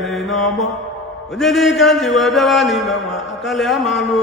bịara n'ọgbọ onye dịka nji wee bịaba n'ime nwa akali amalụ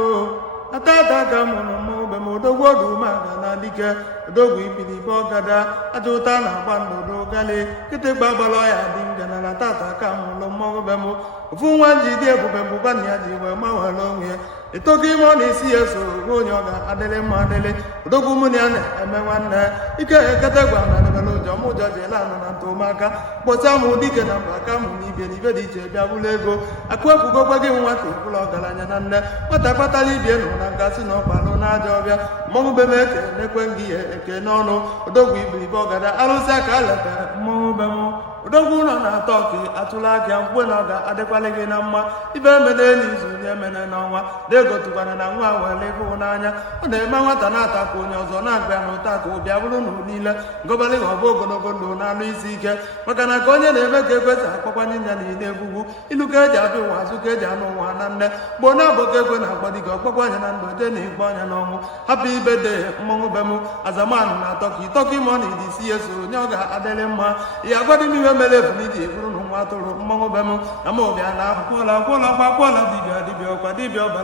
atata ka mụrụ mmụọ be m odogwu odumaga na dike odogwu ibilibe ọgada aja ụta na-agba ndụdụ gali kịtịkpa gbara ya dị nganara tata ka mụrụ mmọnwụ be m ofu nwa ji dị ebube mbụba na ya ji wee gbanwere onwe ya etogo ime ọ na-esi ya so ruo onye ọ ga-adịrị mma adịrị odogwu mụ na ya na-eme nwanne ike ekete gwa na debere ụjọ m ụjọ ji ele anọ na ntụmaka kpọta mụ dike na mba aka mụ na ibe dị iche bịa bụrụ ego akụ ekwugokwa gị nwata ịbụla ọgaranya na nne nwata kpatara ibie nụ na ngasị na ọkpalụ na aja ọbịa mmọnwụ be m eke na-ekwe gị ya eke n'ọnụ odogwu ibiribe ọgada arụsị aka letara mmọnwụ be m odogwu ụlọ na-atọ ọkị atụla aka mkpue na ọ ga-adịkwalị gị na mma ibe emene n'izu onye emene n'ọnwa na-egotụkwana na nwa were ịbụ n'anya ọ na-eme nwata na-atakwa onye ọzọ na-agba ya n'ụta ka ụbịa bụrụ na niile ngọbalị ma ọ bụ ogologo ndụ na-alụ isi ike maka na ka onye na-eme ka ekwesị akpakwanye nya na ile egwugwu ilu ka eji abịa ụwa azụ ka eji anụ ụwa na nne gboo na-abụ ka ekwe na-agbadi gị ọkpakwanye na ndụ jee na igbe ọnya n'ọnwụ hapụ ibe de mmọnwụ be m azamanụ na atọka ịtọka ime ọ na idi isi ya so onye ọ ga-adịrị mma ya agwadị m ihe mere efu n'iji eburu na nwa atụrụ mmọnwụ be m na ma ụbịa na akwụkwọ ụlọ dibịa ọkwa dibịa ọbara